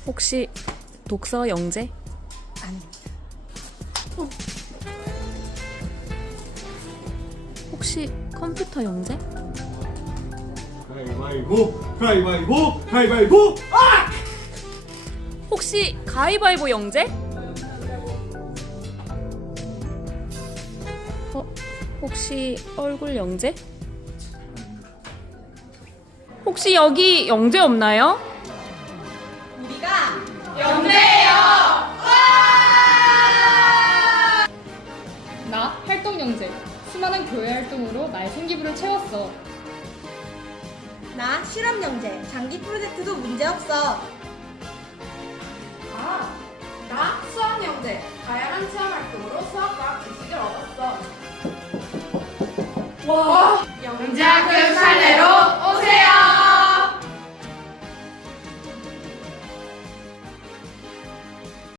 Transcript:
혹시 독서 영재? 아닙니다. 혹시 컴퓨터 영재? 가위바위보! 가위바위보! 가위바위보! 아! 혹시 가위바위보 영재? 혹시 얼굴 영재? 혹시 여기 영재 없나요? 우리가 나 활동영재. 수많은 교회 활동으로 나의 생기부를 채웠어. 나 실험영재. 장기 프로젝트도 문제없어. 나 수학 영재. 다양한 체험 활동으로 수학과학 지식을 얻었어. 와, 영재학교 사례로